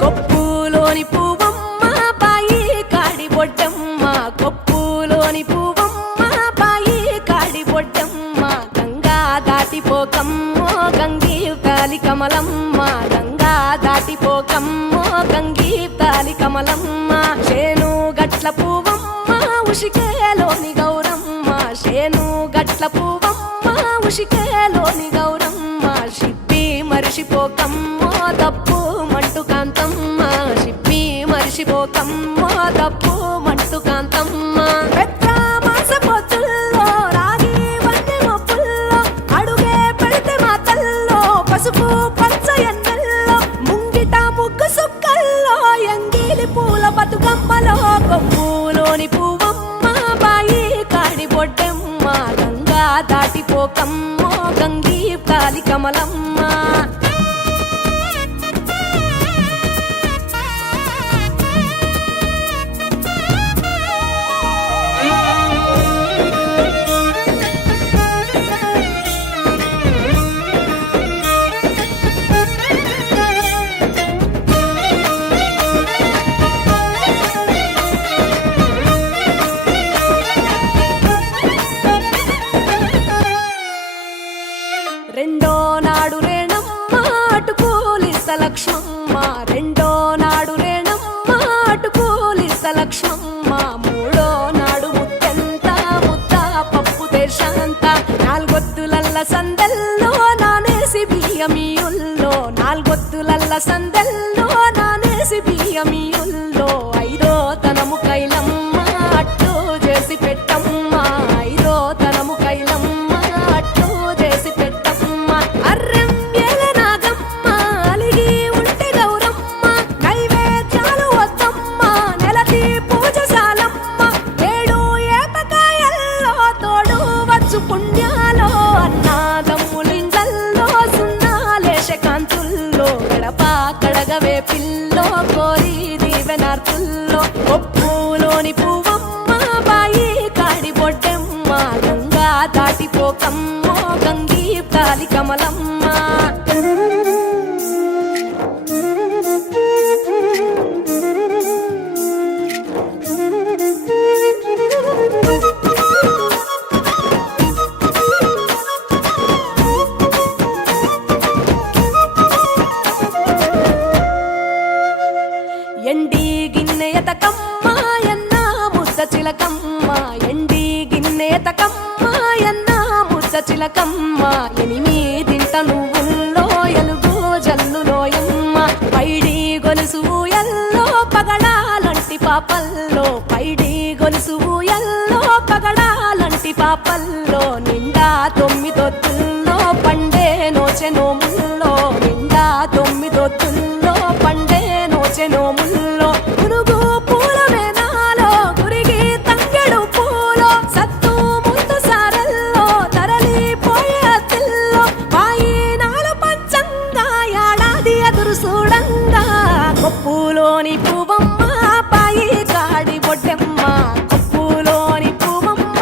కొప్పులోని పువ్వమ్మ బాయి కాడి బొడ్డమ్మ, కొప్పులోని పువ్వమ్మ బాయి కాడి బొడ్డమ్మ, గంగా దాటిపోకమ్మో గంగీ తాలి కమలమ్మ, గంగా దాటిపోకమ్మో గంగీ తాలి కమలమ్మ, శేను గట్ల పువ్వమ్మ ఉషికేలోని గౌరమ్మ, శేను గట్ల పువ్వమ్మ ఉషికేలోని గౌరమ్మ, షిప్పి మరిషిపోకమ్మో తప్పు మంటు కాంతమ్మ, షిప్పి మరిషిపోకమ్మో తప్పు మంటు కాంతమ్మ, పెద్ద మాస పొత్తుల్లో రాగి వన్నె మొప్పుల్లో అడుగే పెడితే మా తల్లో, పసుపు పచ్చ ఎన్నెల్లో ముంగిట ముగ్గు సుక్కల్లో, ఎంగిలి పూల బతుకమ్మలో కొమ్ములోని పువ్వమ్మ బాయి కాడి బొడ్డమ్మ, గంగా దాటిపోకమ్మో గంగీ తాలి కమలమ్మ. రెండో నాడు రేణమ్మ అటుకూలిస్త లక్ష్మమ్మ, రెండో నాడు రేణమ్మ అటుకూలిస్త లక్ష్మమ్మ, మూడో నాడు ముత్తెంత ముద్ద పప్పు దేశంత, నాలుగొత్తులల్ల సందెల్లో నానేసి బియ్యమియుల్లో, నాలుగొత్తులల్ల సందెల్లో నానేసి బియ్యమియుల్లో, ఐదో తనము కైలమ్మ అట్టు చేసి పెట్టమ్మ, ఐదో తనము కైలమ్మ అట్టు చేసి పెట్టమ్మ, అర్రెం ఏలనాగమ్మ అలిగి ఉంటే గౌరమ్మ, నైవేద్యాలు వద్దమ్మ నెలతి పూజశాలమ్మ, ఏడు ఏపకాయల్లో తోడు వచ్చు పుణ్యాలో, అన్నాదమ్ములింగల్లో సున్నాలేశ కాంతుల్లో, గడప కడగవే పిల్లో కోరి దీవెనార్తుల్లో, కొప్పులోని పువ్వమ్మ బాయి కాడి బొడ్డమ్మ, గంగా దాటిపోకమ్మో గంగీ తాలి కమలమ్మ. ఎండి గిన్నెయతకమ్మ ఎన్న ముద్ద చిలకమ్మ, ఎండి గిన్నెయతకమ్మ ఎన్న ముద్ద చిలకమ్మ, ఎనిమిదింట నువ్వుల్లో ఎలుగు జల్లులోయమ్మ, పైడి గొలుసు ఎల్లో పగడాలంటి పాపల్లో, పైడి గొలుసు ఎల్లో పగడాలంటి పాపల్లో, నిండా తొమ్మిదొత్తుల్లో పండే నోచె నోముల్లో, నిండా తొమ్మిదొత్తుల్లో పండే నోచె నోముల్లో, పునుగు పూల వేనాలో గురిగి తంగెడు పూలో, సత్తు ముందు సారల్లో తరలిపోయే అతిల్లో, పాయినాలు పంచంగా ఏడాది ఎదురు చూడంగా, కొప్పులోని పువ్వమ్మ బాయి కాడి బొడ్డమ్మ, కొప్పులోని పువ్వమ్మ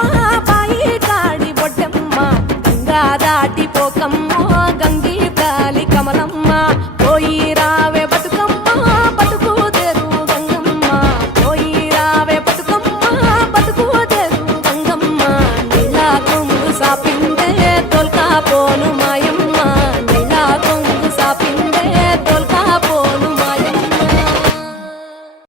బాయి కాడి బొడ్డమ్మ, గంగా దాటిపోకమ్మో